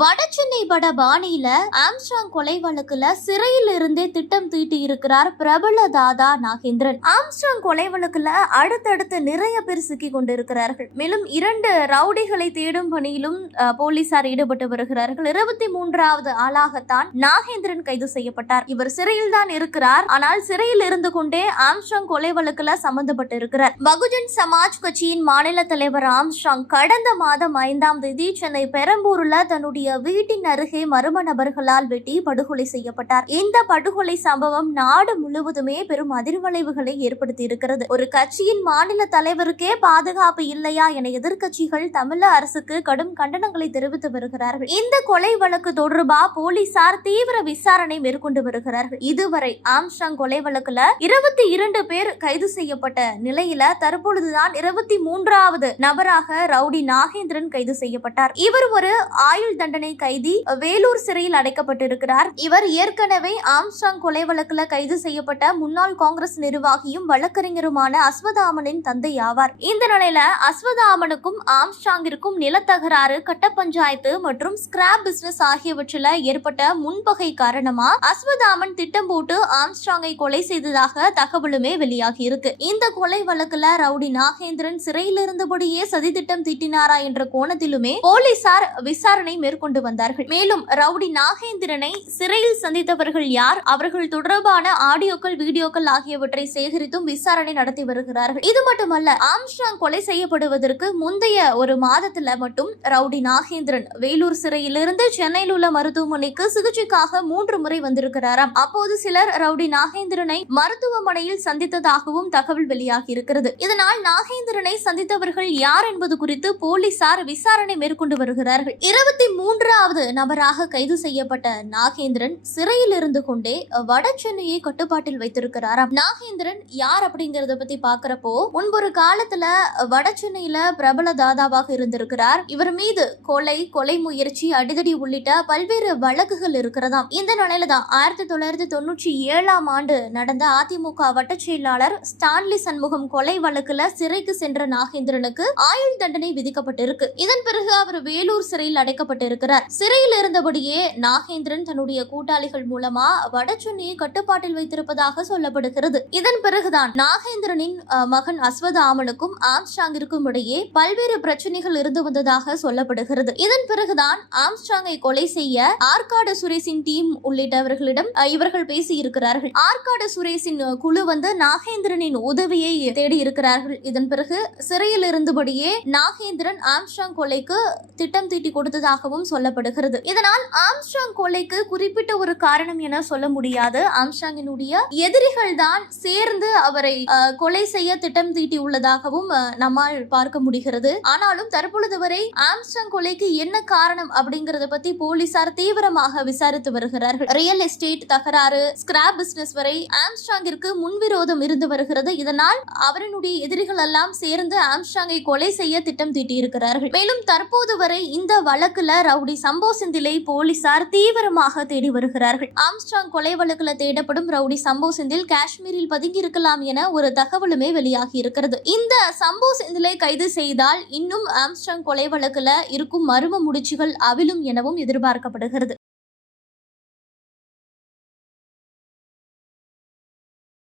வடசென்னை வட பாணியில ஆம்ஸ்ட்ராங் கொலை வழக்குல சிறையில் இருந்தே திட்டம் தீட்டி இருக்கிறார் பிரபல தாதா நாகேந்திரன். ஆம்ஸ்ட்ராங் கொலை வழக்குல அடுத்தடுத்து நிறைய பேர் சிக்கி கொண்டிருக்கிறார்கள். மேலும் இரண்டு ரவுடிகளை தேடும் பணியிலும் போலீசார் ஈடுபட்டு வருகிறார்கள். இருபத்தி மூன்றாவது ஆளாகத்தான் நாகேந்திரன் கைது செய்யப்பட்டார். இவர் சிறையில் தான் இருக்கிறார். ஆனால் சிறையில் இருந்து கொண்டே ஆம்ஸ்ட்ராங் கொலை வழக்குல சம்பந்தப்பட்டு இருக்கிறார் பகுஜன் சமாஜ் கட்சியின் மாநில தலைவர் ஆம்ஸ்ட்ராங் கடந்த மாதம் ஐந்தாம் தேதி சென்னை பெரம்பூர்ல தன்னுடைய வீட்டின் அருகே மர்ம நபர்களால் வெட்டி படுகொலை செய்யப்பட்டார். இந்த படுகொலை சம்பவம் நாடு முழுவதுமே பெரும் அதிர்வளைவுகளை ஏற்படுத்தி இருக்கிறது ஒரு கட்சியின் மாநில தலைவருக்கே பாதுகாப்பு இல்லையா என எதிர்கட்சிகள் தமிழக அரசுக்கு கடும் கண்டனங்களை தெரிவித்து வருகிறார்கள். இந்த கொலை வழக்கு தொடர்பா போலீசார் தீவிர விசாரணை மேற்கொண்டு வருகிறார்கள். இதுவரை ஆம்ஸ்டாங் கொலை வழக்குல இருபத்தி இரண்டு பேர் கைது செய்யப்பட்ட நிலையில தற்பொழுதுதான் இருபத்தி மூன்றாவது நபராக ரவுடி நாகேந்திரன் கைது செய்யப்பட்டார். இவர் ஒரு ஆயுள் தண்டனை கைதி வேலூர் சிறையில் அடைக்கப்பட்டிருக்கிறார். இவர் ஏற்கனவே ஆம்ஸ்டாங் கொலை வழக்குல கைது செய்யப்பட்ட முன்னாள் காங்கிரஸ் நிர்வாகியும் வழக்கறிஞருமான அஸ்வதாமனின் தந்தை ஆவார். இந்த நிலையில அஸ்வதாமனுக்கும் ஆம்ஸ்டாங்கிற்கும் நிலத்தகராறு கட்ட பஞ்சாயத்து மற்றும் ஸ்கிராப் பிசினஸ் ஆகியவற்றில் ஏற்பட்ட முன்பகை காரணமா அஸ்வதாமன் திட்டம் போட்டு ஆம்ஸ்டாங்கை கொலை செய்ததாக தகவலுமே வெளியாகி இருக்கு. இந்த கொலை வழக்குல ரவுடி நாகேந்திரன் சிறையில் இருந்தபடியே சதி திட்டம் தீட்டினாரா என்ற கோணத்திலுமே போலீசார் விசாரணை மேற்கொண்டு கொண்டு வந்தார்கள். மேலும் ரவுடி நாகேந்திரனை சிறையில் சந்தித்தவர்கள் யார்? அவர்கள் தொடர்பான ஆடியோக்கள் வீடியோக்கள் ஆகியவற்றை சேகரித்தும் விசாரணை நடத்தி வருகிறார்கள். இது மட்டுமல்ல ஆம்ஸ்ட்ராங் கொலை செய்யப்படுவதற்கு முந்தைய ஒரு மாதத்துல மட்டும் ரவுடி நாகேந்திரன் வேலூர் சிறையிலிருந்து சென்னையில் உள்ள மருத்துவமனைக்கு சிகிச்சைக்காக மூன்று முறை வந்திருக்கிறாராம். அப்போது சிலர் ரவுடி நாகேந்திரனை மருத்துவமனையில் சந்தித்ததாகவும் தகவல் வெளியாகி இருக்கிறது இதனால் நாகேந்திரனை சந்தித்தவர்கள் யார் என்பது குறித்து போலீசார் விசாரணை மேற்கொண்டு வருகிறார்கள். இருபத்தி மூன்றாவது நபராக கைது செய்யப்பட்ட நாகேந்திரன் சிறையில் இருந்து கொண்டே வட சென்னையை கட்டுப்பாட்டில் வைத்திருக்கிறாராம். நாகேந்திரன் யார் அப்படிங்கறத பத்தி பாக்குறப்போ முன்பொரு காலத்துல வட சென்னையில பிரபல தாதாவாக இருந்திருக்கிறார். இவர் மீது கொலை கொலை முயற்சி அடிதடி உள்ளிட்ட பல்வேறு வழக்குகள் இருக்கிறதாம். இந்த நிலையில தான் ஆயிரத்தி தொள்ளாயிரத்தி தொண்ணூற்றி ஏழாம் ஆண்டு நடந்த அதிமுக வட்ட செயலாளர் ஸ்டான்லி சண்முகம் கொலை வழக்குல சிறைக்கு சென்ற நாகேந்திரனுக்கு ஆயுள் தண்டனை விதிக்கப்பட்டிருக்கு. இதன் பிறகு அவர் வேலூர் சிறையில் அடைக்கப்பட்டிருக்கு அடைக்கப்பட்டிருக்கிறார் சிறையில் இருந்தபடியே நாகேந்திரன் தன்னுடைய கூட்டாளிகள் மூலமா வடசென்னையை கட்டுப்பாட்டில் வைத்திருப்பதாக சொல்லப்படுகிறது. இதன் பிறகுதான் நாகேந்திரனின் மகன் அஸ்வதாமனுக்கும் ஆம்ஸ்டாங்கிற்கும் இடையே பல்வேறு பிரச்சனைகள் இருந்து வந்ததாக சொல்லப்படுகிறது. இதன் பிறகுதான் ஆம்ஸ்டாங்கை கொலை செய்ய ஆற்காடு சுரேஷின் டீம் உள்ளிட்டவர்களிடம் இவர்கள் பேசி இருக்கிறார்கள் ஆற்காடு சுரேஷின் குழு வந்து நாகேந்திரனின் உதவியை தேடி இருக்கிறார்கள் இதன் பிறகு சிறையில் இருந்தபடியே நாகேந்திரன் ஆம்ஸ்டாங் கொலைக்கு திட்டம் தீட்டி கொடுத்ததாகவும் சொல்லப்படுகிறது. இதனால் ஆம்ஸ்டாங் கொலைக்கு குறிப்பிட்ட ஒரு காரணம் என சொல்ல முடியாது. ஆம்ஸ்டாங்கினுடைய எதிரிகள் தான் சேர்ந்து அவரை கொலை செய்ய திட்டம் தீட்டி உள்ளதாகவும் நம்மால் பார்க்க முடிகிறது. ஆனாலும் தற்பொழுது வரை ஆம்ஸ்ட்ராங் கொலைக்கு என்ன காரணம் அப்படிங்கறத பத்தி போலீசார் தீவிரமாக விசாரித்து வருகிறார்கள். ரியல் எஸ்டேட் தகராறு ஸ்கிராப் பிசினஸ் வரை ஆம்ஸ்டாங்கிற்கு முன்விரோதம் இருந்து வருகிறது. இதனால் அவரினுடைய எதிரிகள் எல்லாம் சேர்ந்து ஆம்ஸ்டாங்கை கொலை செய்ய திட்டம் தீட்டியிருக்கிறார்கள். மேலும் தற்போது வரை இந்த வழக்குல ரவுடி சம்போ செந்திலை போலீசார் தீவிரமாக தேடி வருகிறார்கள். ஆம்ஸ்டாங் கொலை வழக்குல தேடப்படும் ரவுடி சம்போ செந்தில் காஷ்மீரில் பதுங்கி இருக்கலாம் என ஒரு தகவலுமே வெளியாகி இருக்கிறது. இந்த சம்போ செந்திலை கைது செய்தால் இன்னும் ஆம்ஸ்டாங் கொலை வழக்குல இருக்கும் மர்ம முடிச்சுகள் அவிழும் எனவும் எதிர்பார்க்கப்படுகிறது.